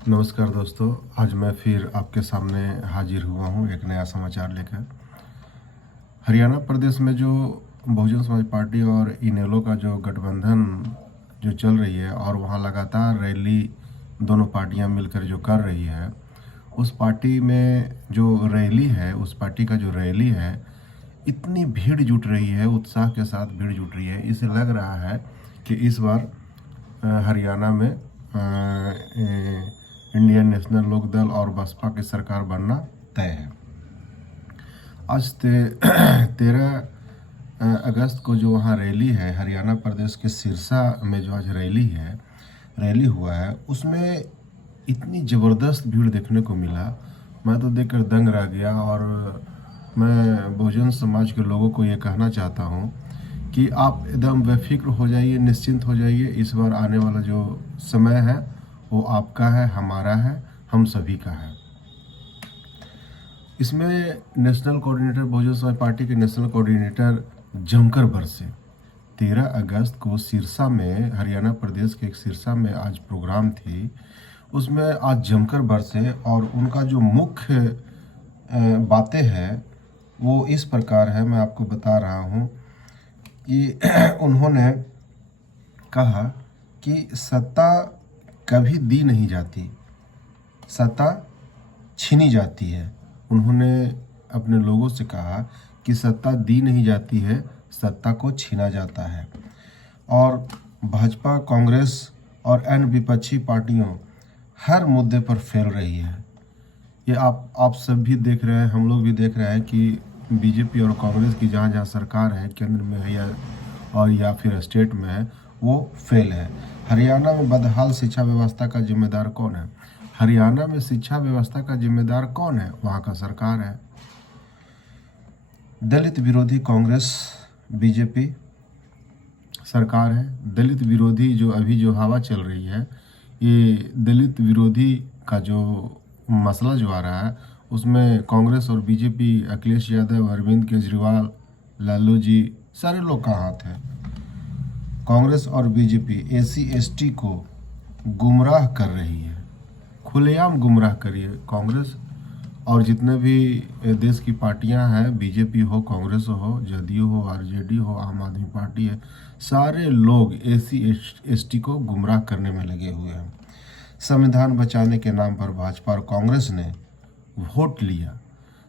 नमस्कार दोस्तों, आज मैं फिर आपके सामने हाजिर हुआ हूँ एक नया समाचार लेकर। हरियाणा प्रदेश में जो बहुजन समाज पार्टी और इनेलो का जो गठबंधन जो चल रही है और वहाँ लगातार रैली दोनों पार्टियाँ मिलकर जो कर रही है, उस पार्टी में जो रैली है, उस पार्टी का जो रैली है, इतनी भीड़ जुट रही है, उत्साह के साथ भीड़ जुट रही है। इसे लग रहा है कि इस बार हरियाणा में इंडियन नेशनल लोक दल और बसपा की सरकार बनना तय है। आज 13 अगस्त को जो वहाँ रैली है, हरियाणा प्रदेश के सिरसा में जो आज रैली हुआ है, उसमें इतनी ज़बरदस्त भीड़ देखने को मिला, मैं तो देखकर दंग रह गया। और मैं बहुजन समाज के लोगों को ये कहना चाहता हूँ कि आप एकदम बेफिक्र हो जाइए, निश्चिंत हो जाइए। इस बार आने वाला जो समय है वो आपका है, हमारा है, हम सभी का है। इसमें national coordinator, Bahujan Samaj party के नेशनल कोऑर्डिनेटर जमकर बरसे। 13 अगस्त को सिरसा में, हरियाणा प्रदेश के एक सिरसा में आज प्रोग्राम थी, उसमें आज जमकर बरसे। और उनका जो मुख्य बातें हैं वो इस प्रकार है, मैं आपको बता रहा हूँ कि उन्होंने कहा कि सत्ता कभी दी नहीं जाती, सत्ता छीनी जाती है। उन्होंने अपने लोगों से कहा कि सत्ता दी नहीं जाती है, सत्ता को छीना जाता है। और भाजपा, कांग्रेस और अन्य विपक्षी पार्टियों हर मुद्दे पर फेल रही है। ये आप सब भी देख रहे हैं, हम लोग भी देख रहे हैं कि बीजेपी और कांग्रेस की जहाँ सरकार है, केंद्र में है या फिर स्टेट में है, वो फेल है। हरियाणा में बदहाल शिक्षा व्यवस्था का जिम्मेदार कौन है? हरियाणा में शिक्षा व्यवस्था का जिम्मेदार कौन है? वहाँ का सरकार है। दलित विरोधी कांग्रेस बीजेपी सरकार है। दलित विरोधी जो अभी जो हवा चल रही है, ये दलित विरोधी का जो मसला जो आ रहा है, उसमें कांग्रेस और बीजेपी, अखिलेश यादव, अरविंद केजरीवाल, लालू जी, सारे लोग का हाथ है। कांग्रेस और बीजेपी SC/ST को गुमराह कर रही है, खुलेआम गुमराह कर रही है। कांग्रेस और जितने भी देश की पार्टियां हैं, बीजेपी हो, कांग्रेस हो, जदयू हो, RJD हो, आम आदमी पार्टी है, सारे लोग SC/ST को गुमराह करने में लगे हुए हैं। संविधान बचाने के नाम पर भाजपा और कांग्रेस ने वोट लिया।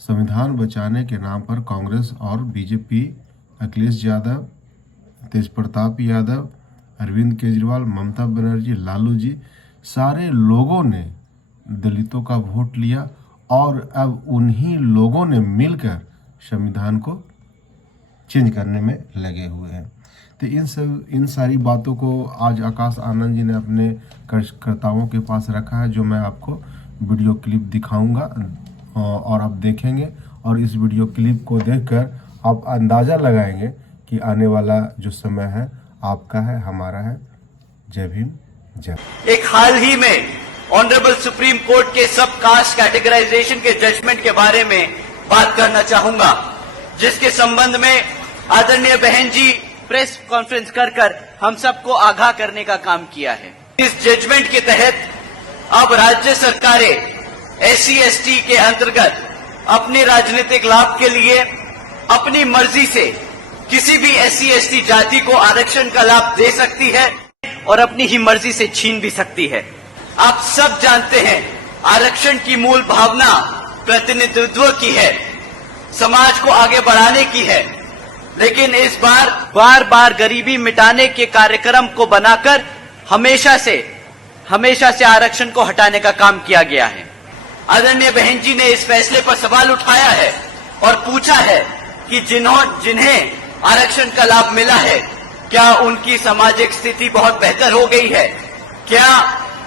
संविधान बचाने के नाम पर कांग्रेस और बीजेपी, अखिलेश यादव, तेज प्रताप यादव, अरविंद केजरीवाल, ममता बनर्जी, लालू जी, सारे लोगों ने दलितों का वोट लिया और अब उन्हीं लोगों ने मिलकर संविधान को चेंज करने में लगे हुए हैं। तो इन सारी बातों को आज आकाश आनंद जी ने अपने कार्यकर्ताओं के पास रखा है, जो मैं आपको वीडियो क्लिप दिखाऊंगा और आप देखेंगे। और इस वीडियो क्लिप को देखकर आप अंदाज़ा लगाएंगे कि आने वाला जो समय है आपका है, हमारा है। जय भीम, जय। एक हाल ही में ऑनरेबल सुप्रीम कोर्ट के सब कास्ट कैटेगराइजेशन के जजमेंट के बारे में बात करना चाहूंगा, जिसके संबंध में आदरणीय बहन जी प्रेस कॉन्फ्रेंस कर हम सबको आगाह करने का काम किया है। इस जजमेंट के तहत अब राज्य सरकारें SC/ST के अंतर्गत अपने राजनीतिक लाभ के लिए अपनी मर्जी से किसी भी SC/ST जाति को आरक्षण का लाभ दे सकती है और अपनी ही मर्जी से छीन भी सकती है। आप सब जानते हैं, आरक्षण की मूल भावना प्रतिनिधित्व की है, समाज को आगे बढ़ाने की है। लेकिन इस बार गरीबी मिटाने के कार्यक्रम को बनाकर हमेशा से आरक्षण को हटाने का काम किया गया है। आदरणीय बहन जी ने इस फैसले पर सवाल उठाया है और पूछा है कि जिन्हें आरक्षण का लाभ मिला है, क्या उनकी सामाजिक स्थिति बहुत बेहतर हो गई है? क्या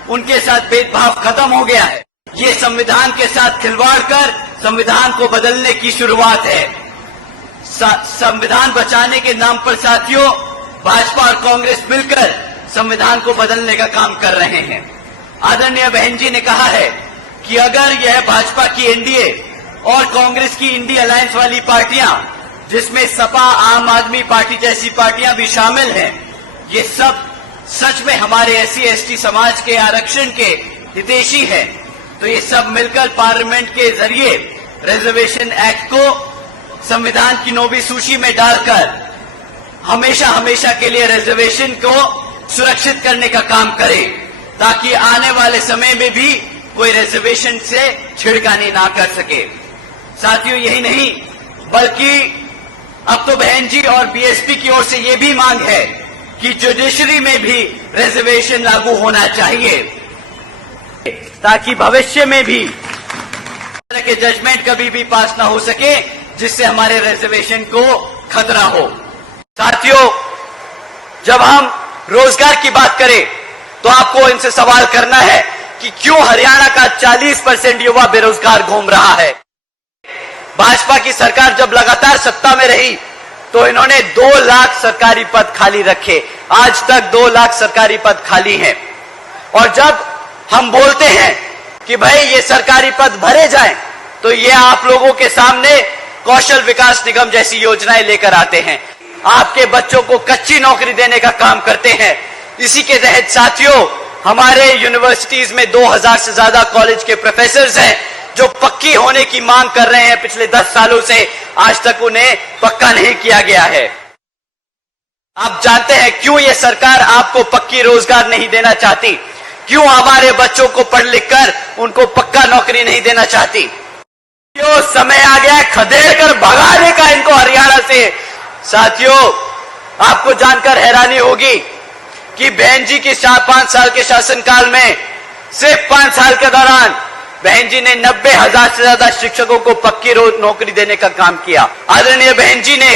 उनके साथ भेदभाव खत्म हो गया है? ये संविधान के साथ खिलवाड़ कर संविधान को बदलने की शुरुआत है। संविधान बचाने के नाम पर साथियों, भाजपा और कांग्रेस मिलकर संविधान को बदलने का काम कर रहे हैं। आदरणीय बहन जी ने कहा है कि अगर यह भाजपा की NDA और कांग्रेस की इंडी अलायंस वाली पार्टियां, जिसमें सपा, आम आदमी पार्टी जैसी पार्टियां भी शामिल हैं, ये सब सच में हमारे SC/ST समाज के आरक्षण के हितैषी है, तो ये सब मिलकर पार्लियामेंट के जरिए रिजर्वेशन एक्ट को संविधान की 9वीं सूची में डालकर हमेशा हमेशा के लिए रिजर्वेशन को सुरक्षित करने का काम करें, ताकि आने वाले समय में भी कोई रिजर्वेशन से छिड़कानी ना कर सके। साथियों, यही नहीं बल्कि अब तो बहन जी और बीएसपी की ओर से ये भी मांग है कि जुडिशरी में भी रिजर्वेशन लागू होना चाहिए, ताकि भविष्य में भी इस तरह के जजमेंट कभी भी पास ना हो सके जिससे हमारे रिजर्वेशन को खतरा हो। साथियों, जब हम रोजगार की बात करें तो आपको इनसे सवाल करना है कि क्यों हरियाणा का 40% युवा बेरोजगार घूम रहा है। भाजपा की सरकार जब लगातार सत्ता में रही तो इन्होंने 2 लाख सरकारी पद खाली रखे। आज तक 2 लाख सरकारी पद खाली हैं। और जब हम बोलते हैं कि भाई ये सरकारी पद भरे जाएं, तो ये आप लोगों के सामने कौशल विकास निगम जैसी योजनाएं लेकर आते हैं, आपके बच्चों को कच्ची नौकरी देने का काम करते हैं। इसी के तहत साथियों, हमारे यूनिवर्सिटीज में 2000 से ज्यादा कॉलेज के प्रोफेसर्स हैं जो पक्की होने की मांग कर रहे हैं। पिछले 10 सालों से आज तक उन्हें पक्का नहीं किया गया है। आप जानते हैं क्यों ये सरकार आपको पक्की रोजगार नहीं देना चाहती, क्यों हमारे बच्चों को पढ़ लिख कर उनको पक्का नौकरी नहीं देना चाहती। क्यों समय आ गया खदेड़ कर भगाने का इनको हरियाणा से। साथियों, आपको जानकर हैरानी होगी कि बहन जी के 5 साल के शासनकाल में सिर्फ 5 साल के दौरान बहन जी ने 90,000 से ज्यादा शिक्षकों को पक्की नौकरी देने का काम किया। आदरणीय बहन जी ने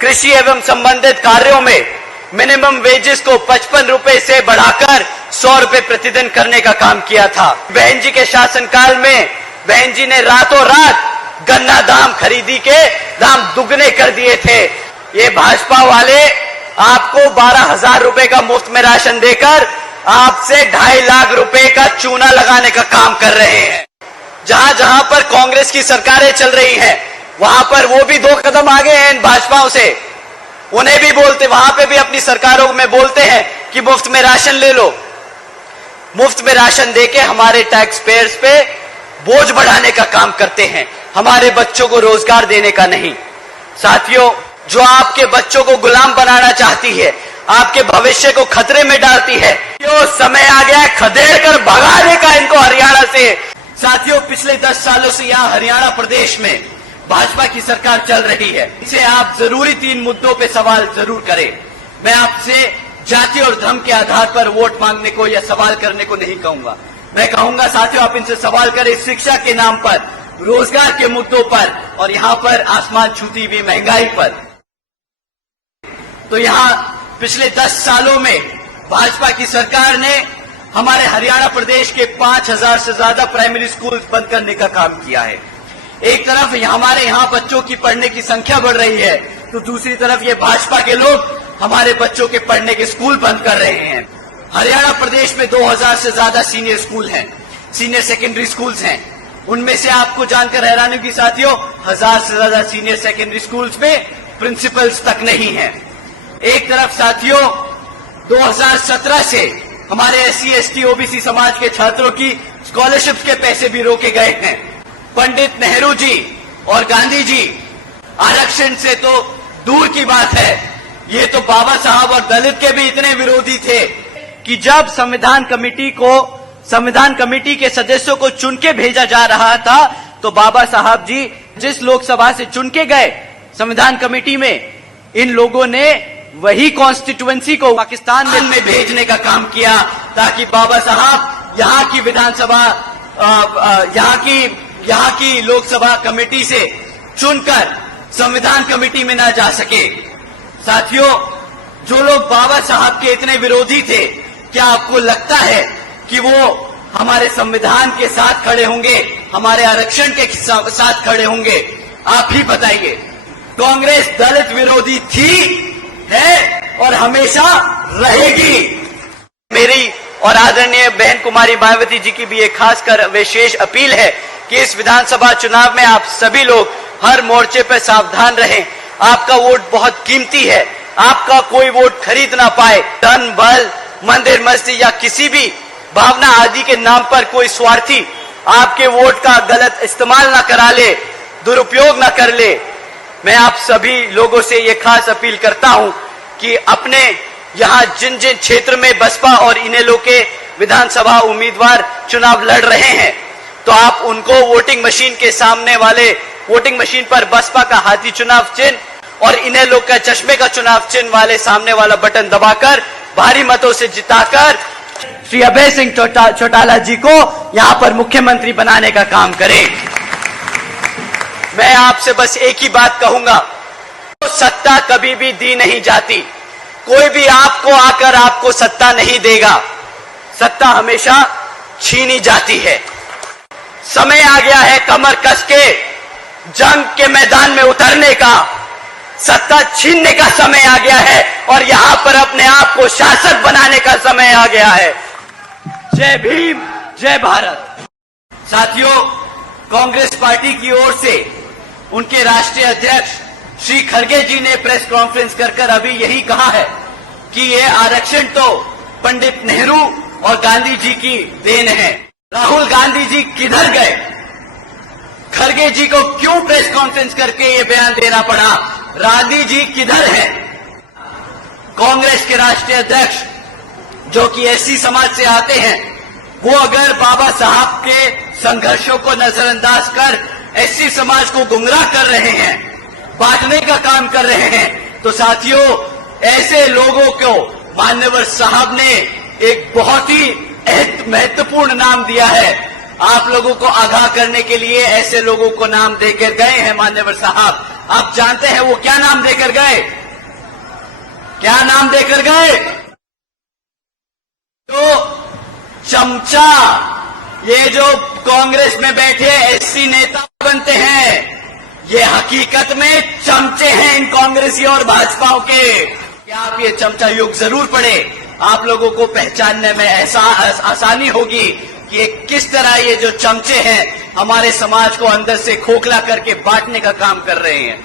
कृषि एवं संबंधित कार्यों में मिनिमम वेजेस को 55 रुपए से बढ़ाकर 100 रुपए प्रतिदिन करने का काम किया था। बहन जी के शासनकाल में बहन जी ने रातों रात गन्ना दाम खरीदी के दाम दुगने कर दिए थे। ये भाजपा वाले आपको 12,000 रुपए का मुफ्त में राशन देकर आपसे 2.5 लाख रुपए का चूना लगाने का काम कर रहे हैं। जहां जहां पर कांग्रेस की सरकारें चल रही हैं, वहां पर वो भी 2 कदम आगे हैं इन भाजपाओं से। उन्हें भी बोलते, वहां पे भी अपनी सरकारों में बोलते हैं कि मुफ्त में राशन ले लो। मुफ्त में राशन देके हमारे टैक्स पेयर्स पे बोझ बढ़ाने का काम करते हैं, हमारे बच्चों को रोजगार देने का नहीं। साथियों, जो आपके बच्चों को गुलाम बनाना चाहती है, आपके भविष्य को खतरे में डालती है, यो समय आ गया खदेड़ कर भगाने का इनको हरियाणा से। साथियों, पिछले 10 सालों से यहाँ हरियाणा प्रदेश में भाजपा की सरकार चल रही है। इसे आप जरूरी 3 मुद्दों पे सवाल जरूर करें। मैं आपसे जाति और धर्म के आधार पर वोट मांगने को या सवाल करने को नहीं कहूंगा। मैं कहूंगा साथियों, आप इनसे सवाल करें शिक्षा के नाम पर, रोजगार के मुद्दों पर और यहाँ पर आसमान छूती हुई महंगाई पर। तो यहाँ पिछले 10 सालों में भाजपा की सरकार ने हमारे हरियाणा प्रदेश के 5,000 से ज्यादा प्राइमरी स्कूल बंद करने का काम किया है। एक तरफ हमारे यहाँ बच्चों की पढ़ने की संख्या बढ़ रही है, तो दूसरी तरफ ये भाजपा के लोग हमारे बच्चों के पढ़ने के स्कूल बंद कर रहे हैं। हरियाणा प्रदेश में 2000 से ज्यादा सीनियर स्कूल हैं, सीनियर सेकेंडरी स्कूल्स हैं। उनमें से आपको जानकर हैरानी होगी साथियों, 1000 से ज्यादा सीनियर सेकेंडरी स्कूल्स में प्रिंसिपल्स तक नहीं है। एक तरफ साथियों 2017 से हमारे SC ST OBC समाज के छात्रों की स्कॉलरशिप के पैसे भी रोके गए हैं। पंडित नेहरू जी और गांधी जी आरक्षण से तो दूर की बात है, ये तो बाबा साहब और दलित के भी इतने विरोधी थे कि जब संविधान कमेटी के सदस्यों को चुन के भेजा जा रहा था, तो बाबा साहब जी जिस लोकसभा से चुन के गए संविधान कमेटी में, इन लोगों ने वही कॉन्स्टिट्यूएंसी को पाकिस्तान में भेजने का काम किया, ताकि बाबा साहब यहाँ की विधानसभा यहाँ की लोकसभा कमेटी से चुनकर संविधान कमेटी में ना जा सके। साथियों, जो लोग बाबा साहब के इतने विरोधी थे, क्या आपको लगता है कि वो हमारे संविधान के साथ खड़े होंगे, हमारे आरक्षण के साथ खड़े होंगे? आप ही बताइए। कांग्रेस दलित विरोधी थी, है और हमेशा रहेगी। मेरी और आदरणीय बहन कुमारी मायावती जी की भी एक खासकर विशेष अपील है कि इस विधानसभा चुनाव में आप सभी लोग हर मोर्चे पर सावधान रहें। आपका वोट बहुत कीमती है, आपका कोई वोट खरीद ना पाए। धन बल, मंदिर मस्जिद या किसी भी भावना आदि के नाम पर कोई स्वार्थी आपके वोट का गलत इस्तेमाल ना करा ले, दुरुपयोग ना कर ले। मैं आप सभी लोगों से ये खास अपील करता हूं कि अपने यहां जिन जिन क्षेत्र में बसपा और इनेलो के विधानसभा उम्मीदवार चुनाव लड़ रहे हैं, तो आप उनको वोटिंग मशीन के सामने वाले वोटिंग मशीन पर बसपा का हाथी चुनाव चिन्ह और इनेलो का चश्मे का चुनाव चिन्ह वाले सामने वाला बटन दबाकर भारी मतों से जिताकर श्री अभय सिंह चौटाला जी को यहां पर मुख्यमंत्री बनाने का काम करें। मैं आपसे बस एक ही बात कहूंगा, तो सत्ता कभी भी दी नहीं जाती, कोई भी आपको आकर आपको सत्ता नहीं देगा, सत्ता हमेशा छीनी जाती है। समय आ गया है कमर कस के जंग के मैदान में उतरने का, सत्ता छीनने का समय आ गया है और यहां पर अपने आप को शासक बनाने का समय आ गया है। जय भीम, जय भारत। साथियों, कांग्रेस पार्टी की ओर से उनके राष्ट्रीय अध्यक्ष श्री खड़गे जी ने प्रेस कॉन्फ्रेंस कर अभी यही कहा है कि ये आरक्षण तो पंडित नेहरू और गांधी जी की देन है। राहुल गांधी जी किधर गए? खड़गे जी को क्यों प्रेस कॉन्फ्रेंस करके ये बयान देना पड़ा? गांधी जी किधर हैं? कांग्रेस के राष्ट्रीय अध्यक्ष जो कि एससी समाज से आते हैं, वो अगर बाबा साहब के संघर्षों को नजरअंदाज कर एससी समाज को गुमराह कर रहे हैं, बांटने का काम कर रहे हैं, तो साथियों ऐसे लोगों को मान्यवर साहब ने एक बहुत ही महत्वपूर्ण नाम दिया है। आप लोगों को आगाह करने के लिए ऐसे लोगों को नाम देकर गए हैं मान्यवर साहब। आप जानते हैं वो क्या नाम देकर गए? क्या नाम देकर गए? तो चमचा, ये जो कांग्रेस में बैठे एससी नेता बनते हैं, ये हकीकत में चमचे हैं इन कांग्रेसी और भाजपाओं के। क्या आप ये चमचा युग जरूर पढ़े, आप लोगों को पहचानने में आसानी होगी कि किस तरह ये जो चमचे हैं हमारे समाज को अंदर से खोखला करके बांटने का काम कर रहे हैं।